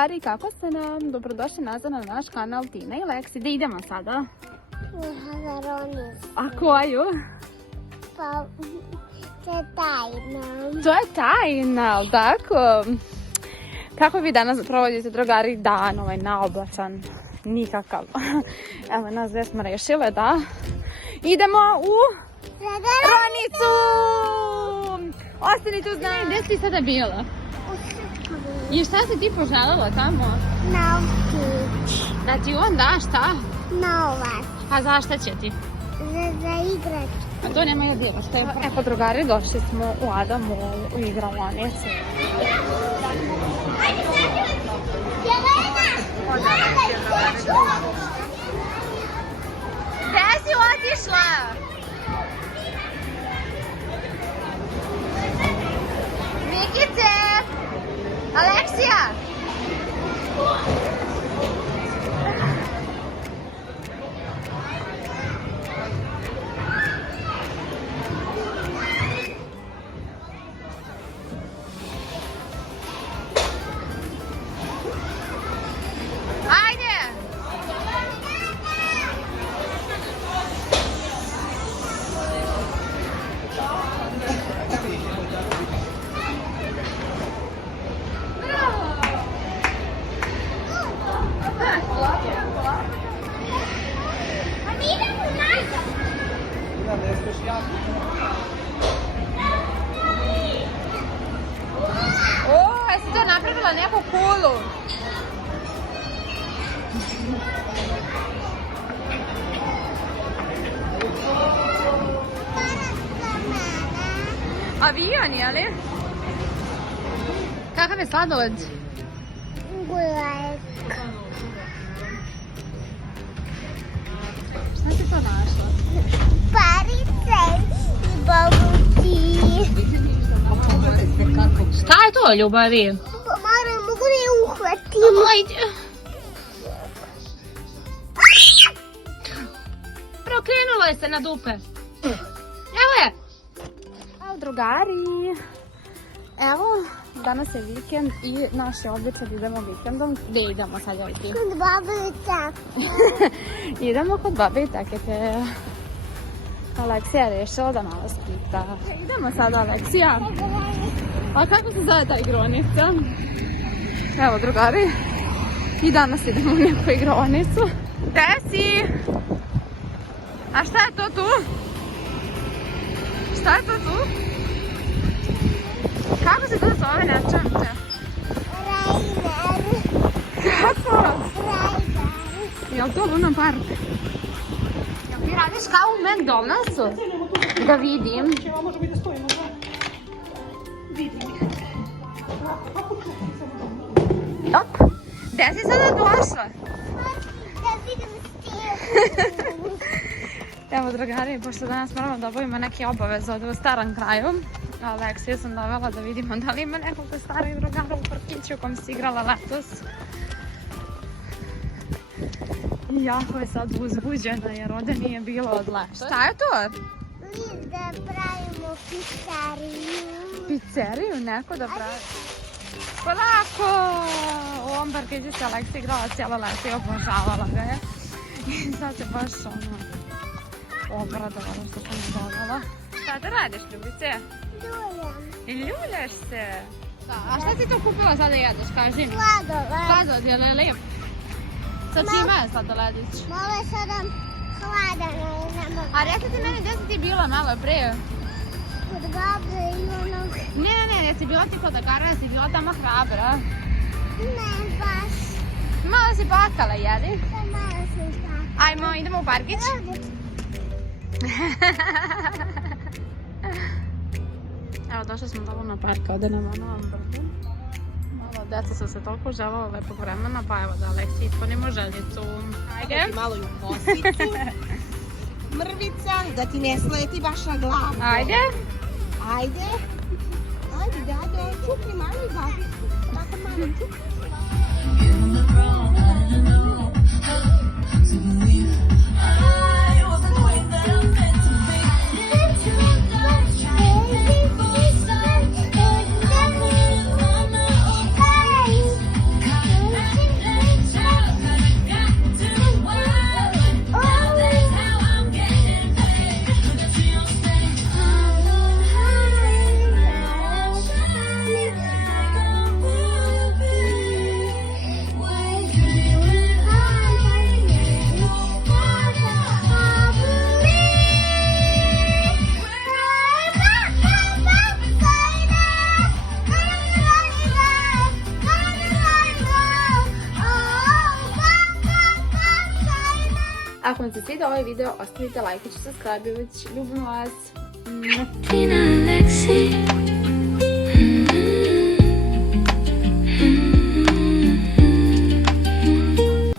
drugari, kako ste nam? Dobrodošli nazad na naš kanal Tina i Leksi. Gdje idemo sada? Na Ronis. A koju? Pa, to je tajna. To je tajna, ali tako? Kako vi danas provodite, drugari, dan ovaj naoblačan? Nikakav. Evo nas gdje smo rešile da idemo u Ronicu! Ostani tu z nama. Gdje si sada bila? I šta si ti poželjela tamo? Novčić. Da ti on da šta? Novac. A zašta će ti? Za igrat. A to nema jedino što je. Evo drugari, došli smo u Adamu u igralonicu. Gdje si otišla? Mikice! Aleksija! O, jesi to napravila neku kulu? Avion, je li? Kakav je sladoled? Gulaj. Šta si to našla? Parice i bobući. Šta je to, ljubavi? Mara, mogu da je uhvatim. Ajde. Prokrenulo je se na dupe. Evo je. Evo, drugari. Evo, danas je vikend i naš je običaj da idemo vikendom. Gdje idemo sad, ovaj ti? Kod babica. Idemo kod babe i takete. Aleksija je rešila da malo spita. Idemo sad, Aleksija. A kako se zove ta igronica? Evo, drugari. I danas idemo u neku igronicu. Gde si? A šta je to tu? Šta je to tu? Kako se to zove, ne čujem te? Rajder. Kako? Rajder. Jel to Luna Park? Jel ti radiš kao u McDonald'su? Da vidim. Op, gde si sada došla? Da vidim stilu. Evo, drugari, pošto danas moramo da obavimo neke obaveze ovdje u starom kraju, Aleksiju sam dovela da vidimo da li ima nekog starih drugara u parkiću u kom si igrala letos. I jako je sad uzbuđena jer ovdje nije bilo od leta. Šta je to? Mi da pravimo pizzeriju. Pizzeriju neko da pravi? Polako! U ovom parkiću se Aleksija igrala cijelo leto i obožavala ga je. I sad se baš obradovala što sam je dovela. Šta te radiš, ljubice? Ljuljam. I ljuljaš se? A šta si to kupila sada jedeš, kaži mi? Sladoled. Sladoled, je li lijep? Sa čime je sladoledić? Malo je sada hladan, ali ne mogu. A reci ti meni gdje si ti bila malo prije? Kod babe i onog... Ne, jesi bila ti kod Agara, jesi bila tamo hrabra? Ne, baš. Malo si plakala, jeli? Da malo sam tako. Ajmo, idemo u parkić. Evo, došli smo do Luna Parka, ovdje nema na ovom brdu. Malo deca su se toliko željela lepog vremena, pa evo da Aleksiji ispunimo željicu. Ajde. Malo i u kosicu. Mrvica, da ti ne sleti baš na glavu. Ajde. Ajde. Ajde, dado, čupni malo i babi. Tako malo čupni. Ako vam se svidio ovaj video, ostavite like i subscribe. Ljubim vas. Tina Alexi.